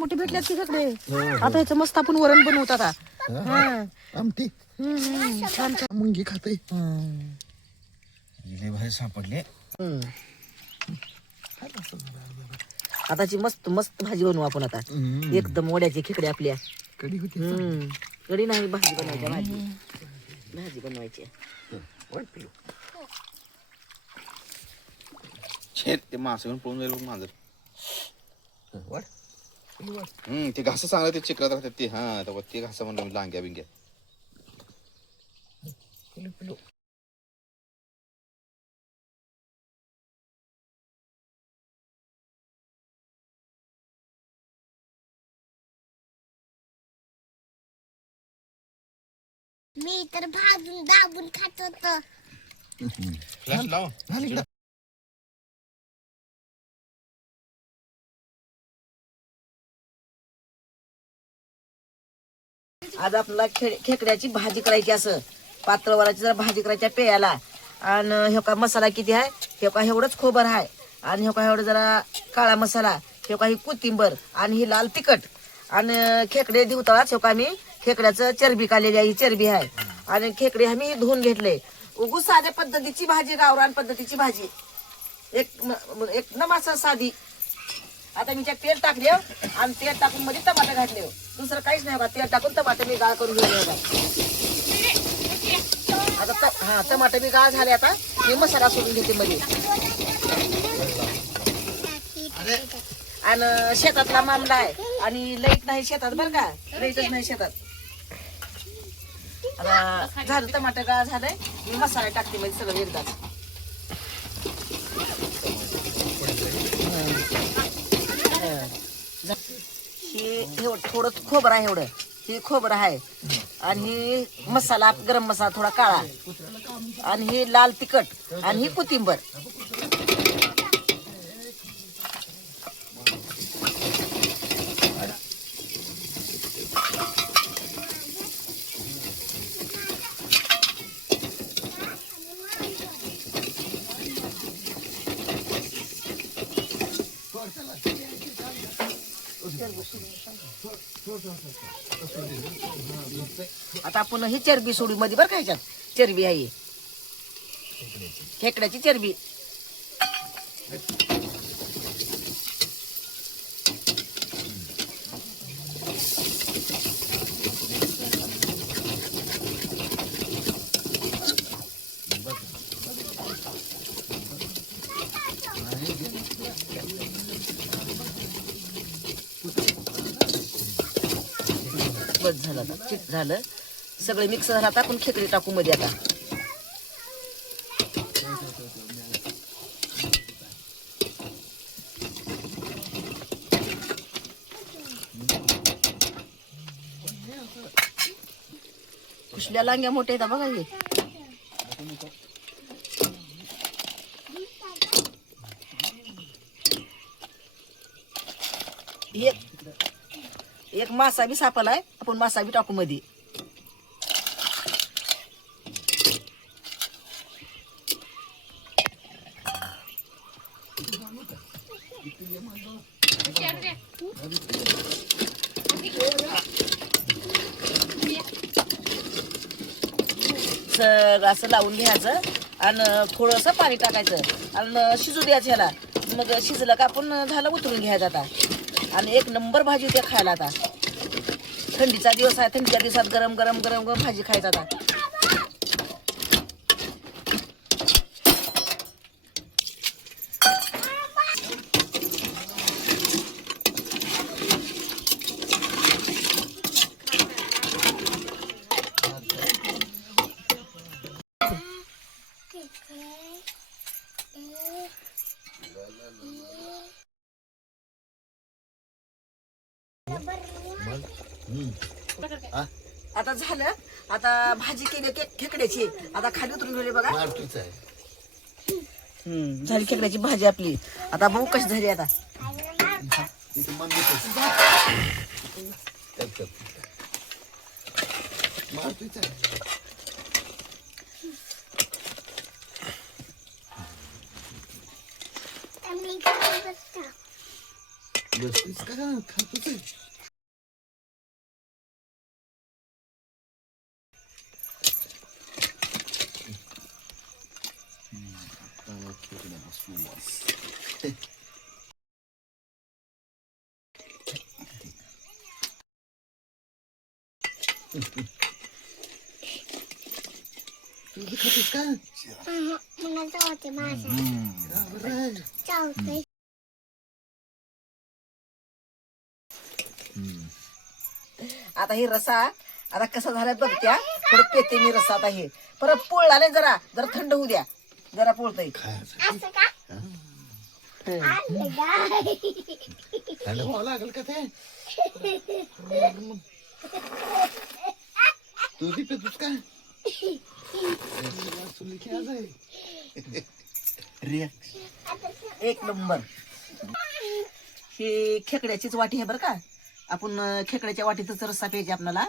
मोठे भेटल्यात की सगळे? आता ह्याचं मस्त आपण वरण बनवतो आता. हा. आमटी? हम्म, हम्म. छान छान. मुंगी खाते हम्म. लय भारी सापडले. हम्म. आताची मस्त मस्त भाजी बनवू आपण आता. एकदम वड्याची खेकडे आपल्या. कधी होती. हम्म. कढी नाही भाजी बनवायची भाजी. भाजी बनवायची. छेद ते मासे घेऊन पळून जाईल बघ मांजर. वाढ हम्म ते घास चांगलं ते चिकलात राहतात ते. हा तेव्हा ते घास म्हणलं मी लांग्या बिंग्या. पिलू पिलू. मी तर भाजून दाबून खात होतो. फ्लॅश लाव. आज आपल्याला खे खेकड्याची भाजी करायची असं. पातळवराची जरा भाजी करायच्या पेयाला. आणि हे का मसाला किती आहे? हे का एवढंच खोबर आहे. आणि हे का एवढं जरा काळा मसाला. हे का ही कोथिंबर. आणि ही लाल तिखट. आणि खेकडे दिवतळाच हे का मी खेकड्याचं चरबी काढलेली आहे. ही चरबी आहे. आणि खेकडे आम्ही धुवून घेतले. उगू साध्या पद्धतीची भाजी गावरान पद्धतीची भाजी. एक न- एक नमासा साधी. आता मी तेल टाकले आणि तेल टाकून मध्ये टमाटे घातले. दुसरं काहीच नाही बघा तेल टाकून टमाटे मी गाळ करून घेऊन बघा. आता हा टमाटे मी गाळ झाले आता मी मसाला सोडून घेते मध्ये. आणि शेतातला मामला आहे आणि लाइट नाही शेतात बरं का लाईटच नाही शेतात. आता झालं टमाटर गाळ झालंय मी मसाला टाकते मध्ये सगळं एकदाच. हे थोडं खोबरं आहे एवढं. हे खोबरं आहे. आणि हे मसाला गरम मसाला थोडा काळा. आणि हे लाल तिखट. आणि ही कोथिंबर. आता आपण ही चरबी सोडू मध्ये बरं का ह्याच्यात. चरबी आहे. खेकड्याची चरबी. बस झालं आता. चिट झालं. सगळे मिक्स झालं. आता आपण खेकडी टाकू मध्ये आता. कुशल्या लांग्या मोठ्या येतात बघा हे. एक एक मासा बी सापलाय आपण मासा बी टाकू मध्ये सगळं असं लावून घ्यायचं आणि थोडंसं पाणी टाकायचं. आणि शिजू द्यायचं ह्याला. मग शिजलं का आपण झालं उतरून घ्यायचं आता. आणि एक नंबर भाजी होते खायला आता. थंडीचा दिवस आहे थंडीच्या दिवसात गरम गरम गरम गरम भाजी खायचा आता. आता झालं. आता भाजी केली के- खेकड्याची. आता खाली उतरून गेले बघा. मारतोच आहे. हम्म, झाली खेकड्याची भाजी आपली. आता बघू कशी झाली आता. तिथे मारतोच आहे. बसतो. बसतीस का का खातोच आहे आता आता हे रसा आता कसा झालाय बघत्या परत पेते मी रसा आता हे परत पोळला नाही जरा जरा थंड होऊ द्या जरा पोळतय. खायचं. असं का? आलं गाय. थंड व्हावं लागेल का ते? तू पितोस का? एक नंबर. ही खेकड्याचीच वाटी आहे बरं का? आपण अं, खेकड्याच्या वाटीतच रस्सा प्यायचे आपल्याला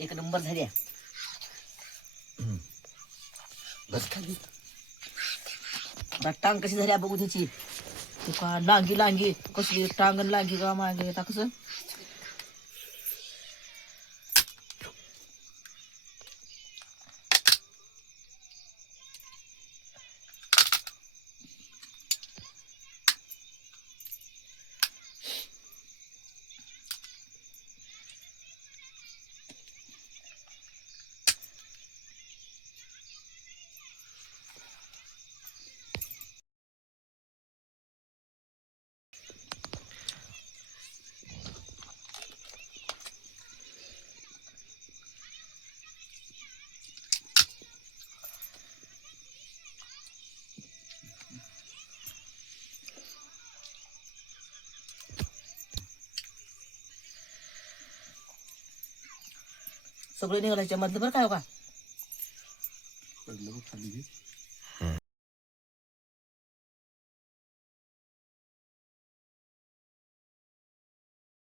एक नंबर झाल्या बस खाली. आता टांग कशी झाली बघू त्याची. का लांगी लांगी कसली टांगण लांगी का मागे आता कसं? सगळे निघाल्याच्या मधलं बरं काय हो का? पडलं बघ खाली.